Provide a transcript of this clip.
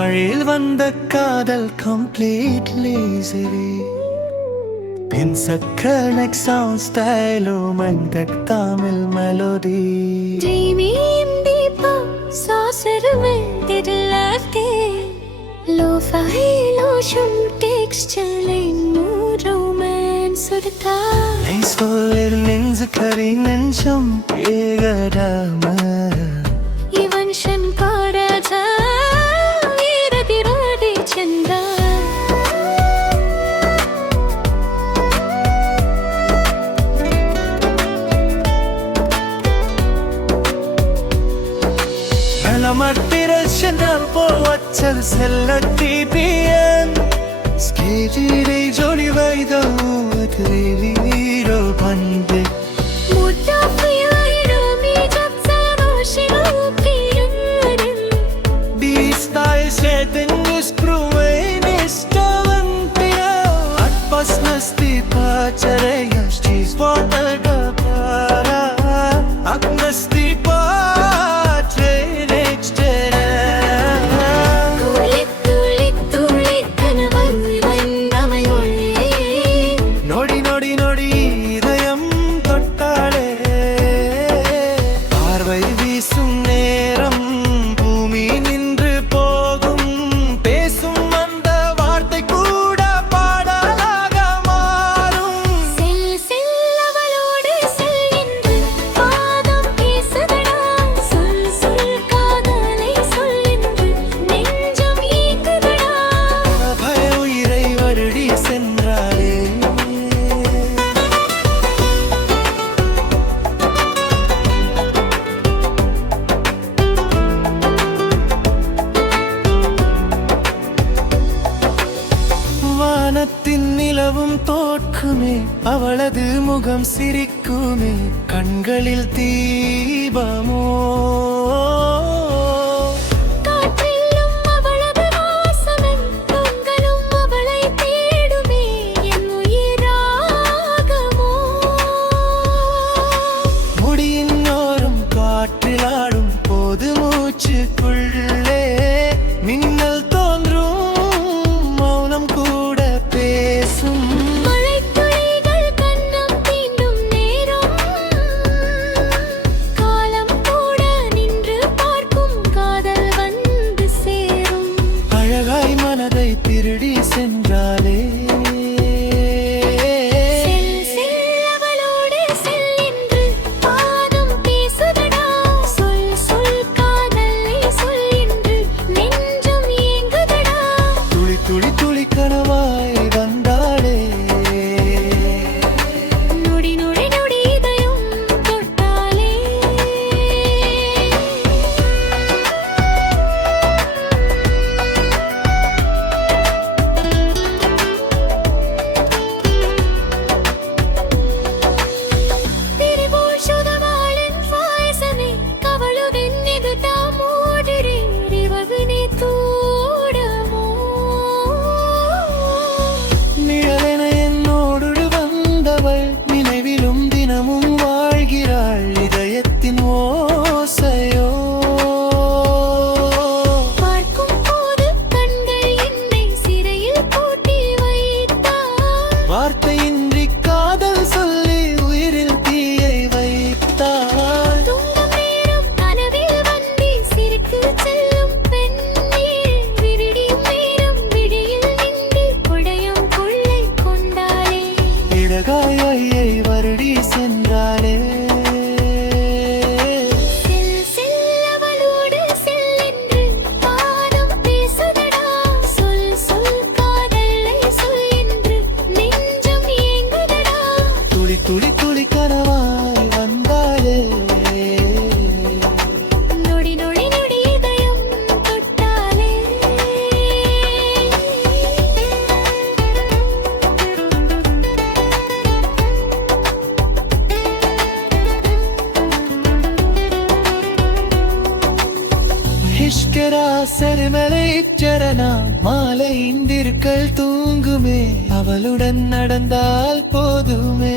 மழையில் வந்த காதல் completely சரி பின்சக்க next sound style மந்தக் Tamil melody Dreaming deeper saucer में तेरे left lo-fi lotion texture no romance उड़ता नहीं सोलर निंज करी नंचम ஏகடாம இவன் சங்கராஜா வீரதிராதி சந்தா Namartirashanal po achal sellatibian skejire jodi vaido akreviro bande muda fiyairo mi jab shiro piyaran distai setting screwen istavantia atpas nasti pacharaya she's water gapara agnasti வானத்தின் நிலவும் தோற்குமே அவளது முகம் சிரிக்குமே கண்களில் தீபமோ காற்றிலும் அவளது வாசனை கண்களும் அவளை தேடுமே என் உயிராகமோ முடியின் ஓரம் காற்றில் ஆடும் போது மூச்சுக்குள்ளே மின்னல் தோன்றும் மௌனம் கூட பேசும் மழைத்துளிகள் கண்ணம் தீண்டும் நேரம் காலம் கூட நின்று பார்க்கும் காதல் வந்து சேரும் அழகாய் மனதை திருடி சென்றாலே செல் அவளோடு செல் என்று பாதம் பேசுதடா சொல் சொல் காதலை சொல் என்று நெஞ்சம் ஏங்குதடா துளி துளி துளி கனவாய் வந்தாளே நொடி நொடி நொடி இதயம் தொட்டாலே തിരുവോൾ ശുദ്ധവാളൻ ഫായസമേ കവളുകൻ ഇത് താമോടരെ റിവവിനെ തൂടമോ நிழலென என்னோடு வந்தவள் நினைவிலும் தினமும் வாழ்கிறாள் இதயத்தின் ஓசையோ பார்க்கும் போது கண்கள் என்னை சிறையில் பூட்டி வைத்தார் வார்த்தையின்றி காதல் சொல்லி உயிரில் தீயை வைத்தாள் தூங்கும் நேரம் கனவில் வந்தி சிரிக்கு செல்லும் பெண்ணீர் விரிடியும் நேரம் விடியில் நின்று உடையும் கொள்ளை கொண்டாளே இடகாயை வருடி சென்றாளே செல் செல் அவளோடு செல் என்று பாதம் பேசுதடா சொல் சொல் காதலை சொல் என்று நெஞ்சம் ஏங்குதடா துளி துளி துளி கனவாய் வந்தாளே நொடி நொடி நொடி இதயம் தொட்டாலே இஷ்கரா செருமலை சரணா மாலை இந்திருக்கள் தூங்குமே அவளுடன் நடந்தால் போதுமே